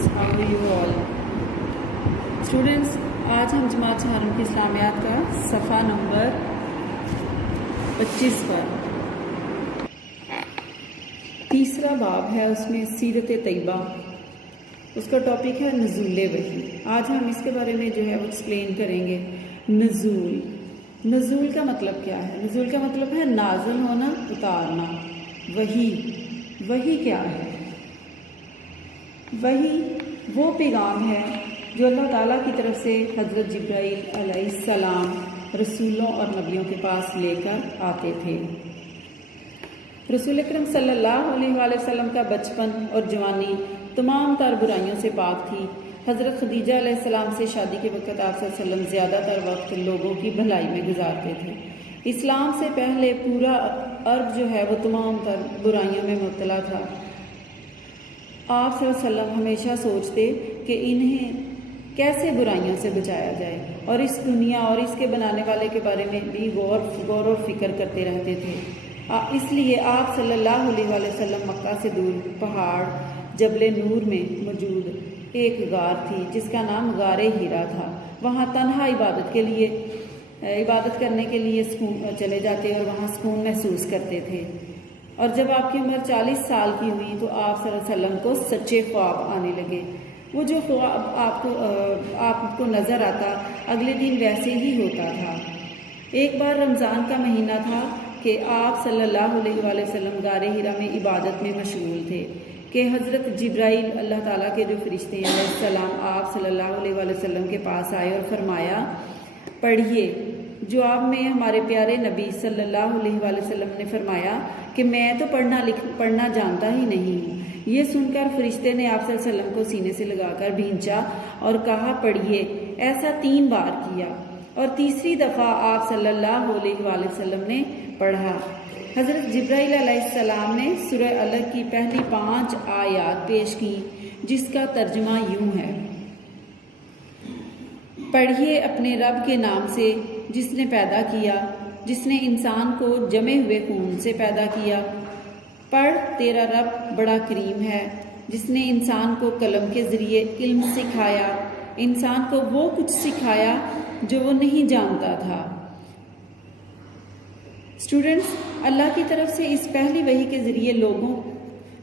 students, how are you all? Students, आज हम जमात चहारम की इस्लामियात का सफ़ा नंबर 25 पर तीसरा बाब है, उसमें सीरत तैयबा, उसका टॉपिक है नज़ूल वही। आज हम इसके बारे में जो है वो एक्सप्लेन करेंगे। नज़ूल का मतलब क्या है? नज़ूल का मतलब है नाज़िल होना, उतारना। वही क्या है? वही वो पैगाम है जो अल्लाह ताला की तरफ से हज़रत जिब्राईल अलैहिस्सलाम रसूलों और नबियों के पास लेकर आते थे। रसूल अकरम सल्लल्लाहु अलैहि वसल्लम का बचपन और जवानी तमाम तर बुराइयों से पाक थी। हज़रत खदीजा अलैहिस्सलाम से शादी के वक़्त आप सल्लल्लाहु अलैहि वसल्लम ज़्यादातर वक्त लोगों की भलाई में गुजारते थे। इस्लाम से पहले पूरा अरब जो है वो तमाम तर बुराइयों में मुब्तला था। आप सल्लल्लाहु अलैहि वसल्लम हमेशा सोचते कि इन्हें कैसे बुराइयों से बचाया जाए और इस दुनिया और इसके बनाने वाले के बारे में भी गौर और फिक्र करते रहते थे। इसलिए आप सल्लल्लाहु अलैहि वसल्लम मक्का से दूर पहाड़ जबल नूर में मौजूद एक गार थी जिसका नाम गारे हीरा था। वहाँ तन्हा इबादत करने के लिए चले जाते और वहाँ सुकून महसूस करते थे। और जब आपकी उम्र 40 साल की हुई तो आप सल्लल्लाहु अलैहि वसल्लम को सच्चे ख्वाब आने लगे। वो जो ख्वाब आपको नज़र आता अगले दिन वैसे ही होता था। एक बार रमज़ान का महीना था कि आप सल्लल्लाहु अलैहि वसल्लम गारे हीरा में इबादत में मशगूल थे कि हज़रत जिब्राईल अल्लाह ताला के जो फरिश्ते हैं अलैहिस्सलाम आप सल्लल्लाहु अलैहि वसल्लम के पास आए और फरमाया, पढ़िए। जवाब में हमारे प्यारे नबी सल्लल्लाहु अलैहि वसल्लम ने फरमाया कि मैं तो पढ़ना जानता ही नहीं हूँ। ये सुनकर फरिश्ते ने आप सल्लल्लाहु अलैहि वसल्लम को सीने से लगाकर भींचा और कहा, पढ़िए। ऐसा 3 बार किया और तीसरी दफ़ा आप सल्लल्लाहु अलैहि वसल्लम ने पढ़ा। हज़रत जिब्राईल अलैहिस्सलाम ने सूरह अलग की पहली 5 आयत पेश की जिसका तर्जुमा यूं है, पढ़िए अपने रब के नाम से जिसने पैदा किया, जिसने इंसान को जमे हुए खून से पैदा किया। पढ़, तेरा रब बड़ा करीम है जिसने इंसान को कलम के ज़रिए इल्म सिखाया, इंसान को वो कुछ सिखाया जो वो नहीं जानता था। स्टूडेंट्स, अल्लाह की तरफ से इस पहली वही के ज़रिए लोगों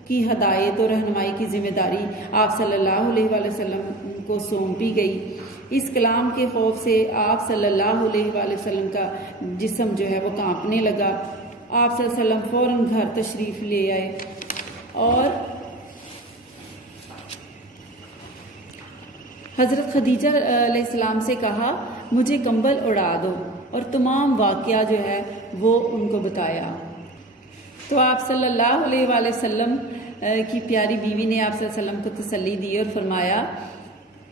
की हदायत और रहनुमाई की जिम्मेदारी आप सल्लल्लाहु अलैहि वसल्लम को सौंपी गई। इस कलाम के खौफ से आप सल्लल्लाहु अलैहि वसल्लम का जिस्म जो है वो कांपने लगा। आप सल्लल्लाहु अलैहि वसल्लम फ़ौरन घर तशरीफ़ ले आए और हज़रत खदीजा अलैहिस्सलाम से कहा, मुझे कंबल उड़ा दो, और तमाम वाक़या जो है वो उनको बताया। तो आप सल्लल्लाहु अलैहि वसल्लम की प्यारी बीवी ने आप सल्लल्लाहु अलैहि वसल्लम को तसल्ली दी और फरमाया,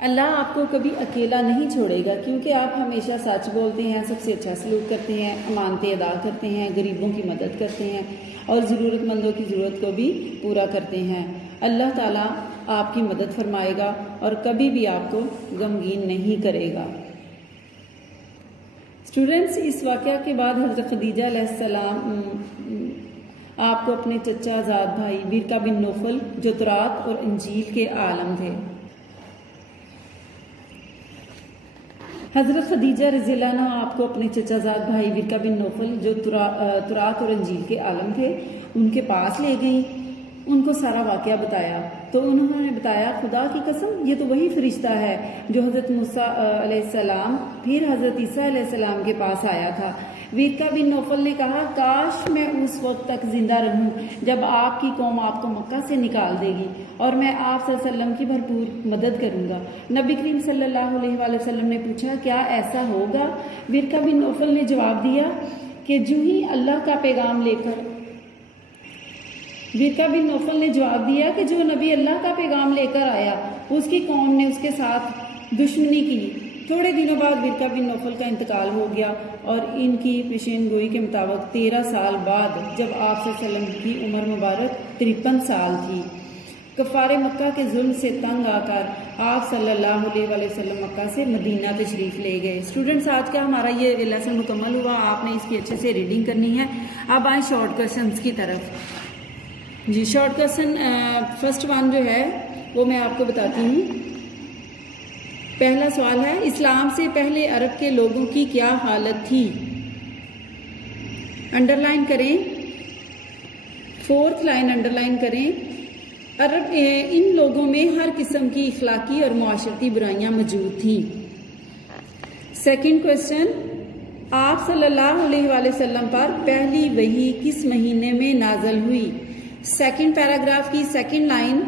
अल्लाह आपको कभी अकेला नहीं छोड़ेगा क्योंकि आप हमेशा सच बोलते हैं, सबसे अच्छा सलूक करते हैं, अमानतें अदा करते हैं, गरीबों की मदद करते हैं और ज़रूरतमंदों की ज़रूरत को भी पूरा करते हैं। अल्लाह ताला आपकी मदद फरमाएगा और कभी भी आपको गमगीन नहीं करेगा। स्टूडेंट्स, इस वाक़या के बाद हज़रत खदीजा अलैहिस्सलाम आपको अपने चचा ज़ाद भाई विरका बिन नौफल जो तौरात और इंजील के आलम थे, हज़रत खदीजा रज़ियल्लाहु अन्हा आपको अपने चचा ज़ाद भाई विरका बिन नौफल जो तौरात और इंजील के आलम थे उनके पास ले गई, उनको सारा वाक़या बताया। तो उन्होंने बताया, खुदा की कसम ये तो वही फरिश्ता है जो हज़रत मूसा अलैहिस्सलाम फिर हज़रत ईसा अलैहिस्सलाम के पास आया था। विरका बिन नौफल ने कहा, काश मैं उस वक्त तक जिंदा रहूं जब आपकी कौम आपको मक्का से निकाल देगी और मैं आप सल्लल्लाहु अलैहि वसल्लम की भरपूर मदद करूंगा। नबी करीम सल्लल्लाहु अलैहि वसल्लम ने पूछा, क्या ऐसा होगा? विरका बिन नौफल ने जवाब दिया कि जो ही अल्लाह का पैगाम लेकर विरका बिन नौफल ने जवाब दिया कि जो नबी अल्लाह का पैगाम लेकर आया उसकी कौम ने उसके साथ दुश्मनी की। थोड़े दिनों बाद विरका बिन नौफल का इंतकाल हो गया और इनकी पेशेन गोई के मुताबिक 13 साल बाद जब आप सल्लल्लाहु अलैहि वसल्लम की उम्र मुबारक 53 साल थी, कफ़ारे मक्का के जुल्म से तंग आकर आप सल्लल्लाहु अलैहि वसल्लम मक्का से मदीना तशरीफ़ ले गए। स्टूडेंट्स, आज का हमारा ये लेसन मुकम्मल हुआ। आपने इसकी अच्छे से रीडिंग करनी है। अब आए शॉर्ट क्वेश्चन की तरफ। जी, शॉर्ट क्वेश्चन फर्स्ट वन जो है, وہ میں آپ کو بتاتی ہوں۔ پہلا سوال ہے، اسلام سے پہلے عرب کے لوگوں کی کیا حالت تھی؟ انڈر لائن کریں، 4 لائن انڈر لائن کریں۔ ان لوگوں میں ہر قسم کی اخلاقی اور معاشرتی برائیاں موجود تھیں۔ سیکنڈ کویسچن، آپ صلی اللہ علیہ وآلہ وسلم پر پہلی وحی کس مہینے میں نازل ہوئی؟ سیکنڈ پیراگراف کی سیکنڈ لائن،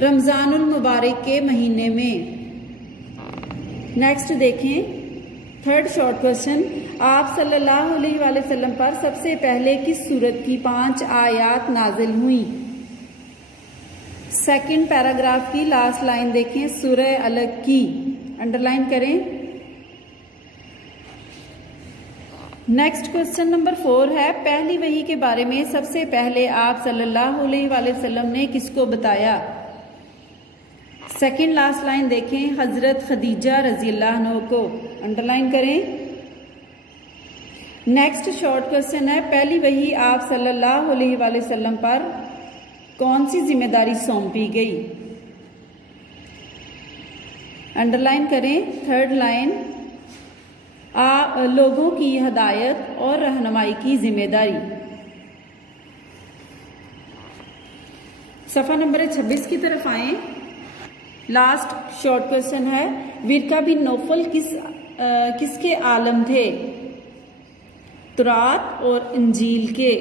رمضان المبارک کے مہینے میں۔ نیکسٹ دیکھیں، تھرڈ شارٹ کویسچن، آپ صلی اللہ علیہ وآلہ وسلم پر سب سے پہلے کس سورت کی 5 آیات نازل ہوئیں؟ سیکنڈ پیراگراف کی لاسٹ لائن دیکھیں، سورہ الگ کی، انڈر لائن کریں۔ نیکسٹ کویسچن نمبر 4 ہے، پہلی وحی کے بارے میں سب سے پہلے آپ صلی اللہ علیہ وآلہ وسلم نے کس کو بتایا؟ سیکنڈ لاسٹ لائن دیکھیں، حضرت خدیجہ رضی اللہ عنہ کو، انڈر لائن کریں۔ نیکسٹ شارٹ کویسچن ہے، پہلی وحی آپ صلی اللہ علیہ وآلہ وسلم پر کون سی ذمہ داری سونپی گئی؟ انڈر لائن کریں، تھرڈ لائن، لوگوں کی ہدایت اور رہنمائی کی ذمہ داری۔ صفحہ نمبر 26 کی طرف آئیں۔ لاسٹ شارٹ کویسچن ہے، ورقہ بن نوفل کس کے عالم تھے؟ تورات اور انجیل کے،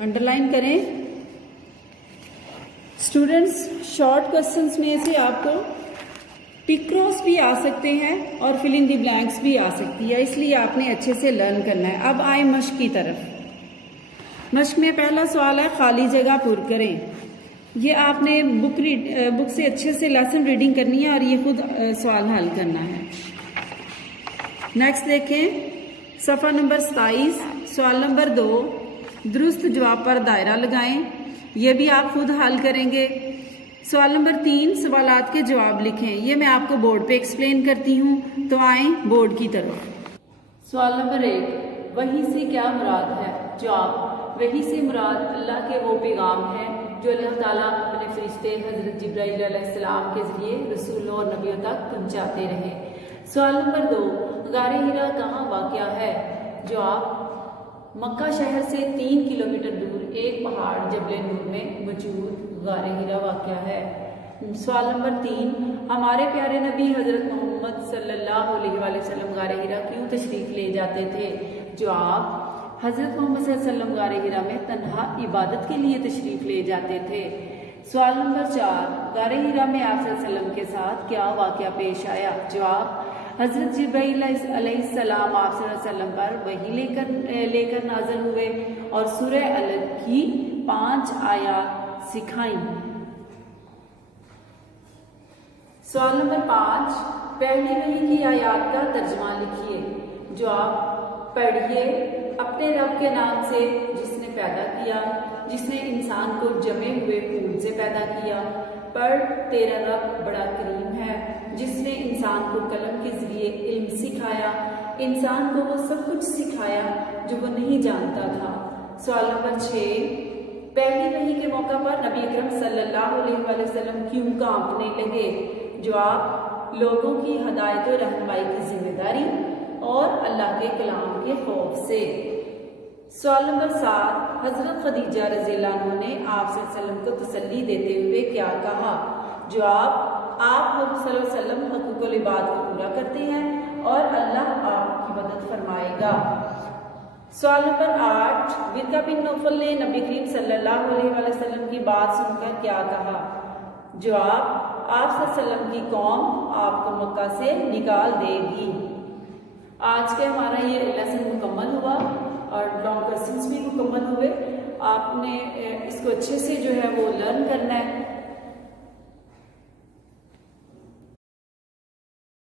انڈر لائن کریں۔ اسٹوڈنٹس، شارٹ کویسچنس میں سے آپ کو ٹک کراس بھی آ سکتے ہیں اور فل ان دی بلینکس بھی آ سکتی ہے، اس لیے آپ نے اچھے سے لرن کرنا ہے۔ اب آئیں مشق کی طرف۔ مشق میں پہلا سوال ہے، خالی جگہ پر کریں۔ یہ آپ نے بک سے اچھے سے لیسن ریڈنگ کرنی ہے اور یہ خود سوال حل کرنا ہے۔ نیکسٹ دیکھیں، صفحہ نمبر 27، سوال نمبر 2، درست جواب پر دائرہ لگائیں، یہ بھی آپ خود حل کریں گے۔ سوال نمبر 3، سوالات کے جواب لکھیں، یہ میں آپ کو بورڈ پہ ایکسپلین کرتی ہوں، تو آئیں بورڈ کی طرف۔ سوال نمبر 1، وحی سے کیا مراد ہے؟ جواب، وحی سے مراد اللہ کے وہ پیغام ہے جو اللہ تعالیٰ اپنے فرشتے حضرت جبرائیل علیہ السلام کے ذریعے رسولوں اور نبیوں تک پہنچاتے رہے۔ سوال نمبر 2، غار حرا کہاں واقع ہے؟ جواب، مکہ شہر سے 3 کلومیٹر دور ایک پہاڑ جبل نور میں موجود غار حرا واقع ہے۔ سوال نمبر 3، ہمارے پیارے نبی حضرت محمد صلی اللہ علیہ وآلہ وسلم غار حرا کیوں تشریف لے جاتے تھے؟ جواب، حضرت محمد صلی اللہ علیہ وسلم غار حرا میں تنہا عبادت کے لیے تشریف لے جاتے تھے۔ سوال نمبر 4، غار حرا میں آپ صلی اللہ علیہ وسلم کے ساتھ کیا واقعہ پیش آیا؟ جواب، حضرت جبرائیل علیہ السلام آپ صلی اللہ علیہ وسلم پر وحی لے کر نازل ہوئے اور سورہ الگ کی 5 آیات سکھائیں۔ سوال نمبر 5، پہلی وحی کی آیات کا ترجمہ لکھیے۔ جواب، پڑھیے، اپنے رب کے نام سے جس نے پیدا کیا، جس نے انسان کو جمے ہوئے خون سے پیدا کیا۔ پڑھ، تیرا رب بڑا کریم ہے، جس نے انسان کو قلم کے ذریعے علم سکھایا، انسان کو وہ سب کچھ سکھایا جو وہ نہیں جانتا تھا۔ سوال نمبر 6، پہلی وحی کے موقع پر نبی اکرم صلی اللہ علیہ وآلہ وسلم کیوں کانپنے لگے؟ جواب، لوگوں کی ہدایت و رہنمائی کی ذمہ داری اور اللہ کے کلام کے خوف سے۔ سوال نمبر 7، حضرت خدیجہ رضی اللہ عنہ نے آپ صلی اللہ علیہ وسلم کو تسلی دیتے ہوئے کیا کہا؟ جواب، آپ صلی اللہ علیہ وسلم حقوق العباد کو پورا کرتے ہیں اور اللہ آپ کی مدد فرمائے گا۔ سوال نمبر 8، ورقہ بن نوفل نے نبی کریم صلی اللہ علیہ وآلہ وسلم کی بات سن کر کیا کہا؟ جواب، آپ صلی اللہ علیہ وسلم کی قوم آپ کو مکہ سے نکال دے گی۔ آج کا ہمارا یہ لیسن مکمل ہوا اور لانگ کویسچنس بھی مکمل ہوئے۔ آپ نے اس کو اچھے سے جو ہے وہ لرن کرنا ہے